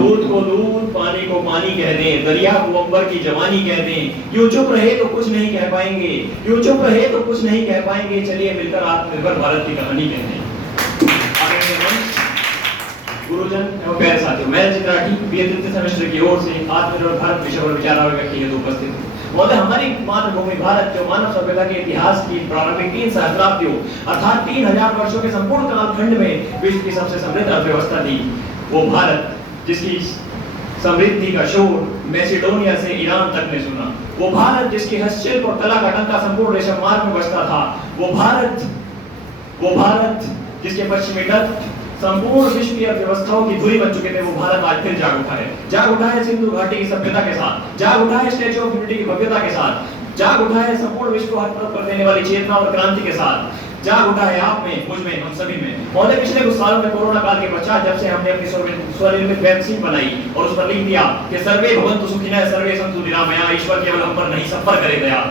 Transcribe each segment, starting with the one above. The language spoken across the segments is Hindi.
दूध को दूध, पानी को पानी कह दें, दरिया को अंबर की जवानी कह दें। यूं चुप रहे तो कुछ नहीं कह पाएंगे, यूं चुप रहे तो कुछ नहीं कह पाएंगे। चलिए मिलकर आत्मनिर्भर भारत की कहानी कहते हैं। गुरुजन एवं प्यारे साथियों, मैं रचित राठी बीए तृतीय सेमेस्टर की ओर से आत्मनिर्भर भारत विषय पर विचार व्यक्त किए उपस्थित हूँ। महोदय, हमारी मातृभूमि भारत जो मानव सभ्यता के इतिहास की प्रारंभिक 3 सहस्राब्दियों अर्थात 3000 वर्षों के संपूर्ण कालखंड में विश्व की सबसे समृद्ध अर्थव्यवस्था थी। वो भारत जिसकी समृद्धि का शोर मैसेडोनिया से ईरान तक ने सुना, वो भारत जिसकी हस्तशिल्प और कला का टंका संपूर्ण रेशम मार्ग में बसता था, वो भारत जिसके पश्चिमी तट संपूर्ण विश्व की अर्थव्यवस्थाओं की धुरी बन चुके थे, वो भारत आज फिर जाग उठा है सिंधु घाटी की सभ्यता के साथ, जाग उठा है स्टैच्यू ऑफ यूनिटी की भव्यता के साथ, जाग उठा है संपूर्ण विश्व को हतप्रभ कर देने वाली चेतना और क्रांति के साथ, जाग उठा है आप में, मुझ में, हम सभी में। महोदय, पिछले कुछ सालों में कोरोना काल के पश्चात जब से हमने अपनी स्वनिर्मित वैक्सीन बनाई और उस पर लिख दिया कि सर्वे भवन्तु सुखिनः सर्वे सन्तु निरामया, ईश्वर केवल हम पर नहीं सब पर करे दया,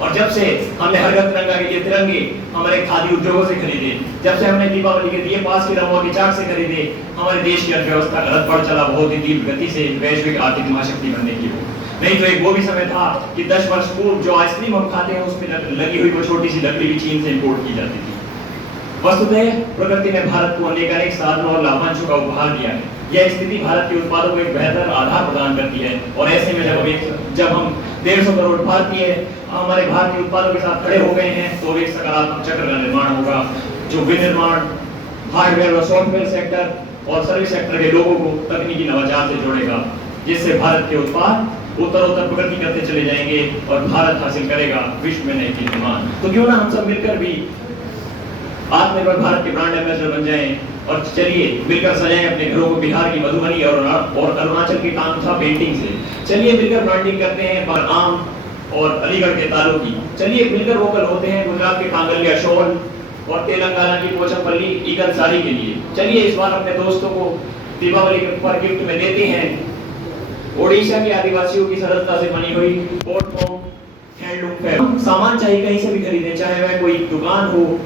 और जब से हमने हर घर तिरंगा के लिए तिरंगे हमारे खादी उद्योगों से खरीदे, जब से हमने दीपावली के दिए पास की रंगों की चाक से खरीदे, हमारे देश की अर्थव्यवस्था का रथ बढ़ चला बहुत ही तीव्र गति से वैश्विक आर्थिक महाशक्ति बनने की हो। नहीं तो एक वो भी समय था कि 10 वर्ष पूर्व जो आइसक्रीम हम खाते हैं उसमें लगी हुई वो छोटी सी लकड़ी भी चीन से इंपोर्ट की जाती थी। वस्तुतः प्रकृति ने भारत को अनेक साधनों और लाभांशों का उपहार दिया है। यह स्थिति भारत के उत्पादों को एक बेहतर आधार प्रदान करती है, और ऐसे में जब हम 150 करोड़ भारतीय हमारे भारतीय उत्पादों के साथ खड़े हो गए हैं तो एक सकारात्मक चक्र का निर्माण होगा, जो विनिर्माण, हार्डवेयर और सॉफ्टवेयर सेक्टर और सर्विस सेक्टर के लोगों को तकनीकी नवाचार से जोड़ेगा, जिससे भारत के उत्पाद उत्तरोत्तर प्रगति करते चले जाएंगे और भारत हासिल करेगा विश्व में नए कीर्तिमान। तो क्यों ना हम सब मिलकर भी आत्मनिर्भर भारत के ब्रांड एम्बेसडर बन जाएं और चलिए मिलकर सजाएं अपने घरों को बिहार की मधुबनी और अरुणाचल की कांथा पेंटिंग से। चलिए मिलकर ब्रांडिंग करते हैं आम और अलीगढ़ के तालों की। चलिए मिलकर वोकल होते हैं गुजरात के कांगलिया शॉल और तेलंगाना की पोचमपल्ली ईगल साड़ी के लिए। चलिए इस बार अपने दोस्तों को दीपावली पर गिफ्ट में देते हैं ओडिशा के आदिवासियों की सरलता से बनी हुई पोर्टफोम हैंडलूम फैब्रिक। सामान चाहिए कहीं से भी खरीदें, चाहे वह कोई दुकान हो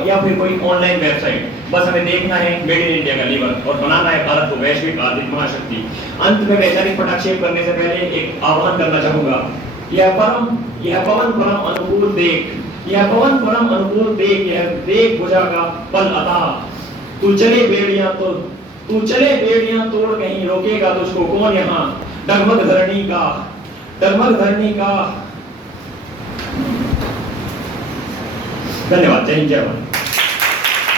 या फिर कोई ऑनलाइन वेबसाइट, बस हमें देखना है मेड इन इंडिया का लेबल और बनाना है भारत को वैश्विक आर्थिक महाशक्ति। अंत में वैचारिक पटाक्षेप करने से पहले एक आह्वान करना चाहूंगा। यह पवन परम अनुकूल देख, यह पवन परम अनुकूल देख, यह देख बुझा का पल अता, तू चले बेड़ियां तोड़ कहीं रोकेगा तुझको कौन यहाँ, डगमग धरणी का। धन्यवाद। जय हिंद, जय भारत।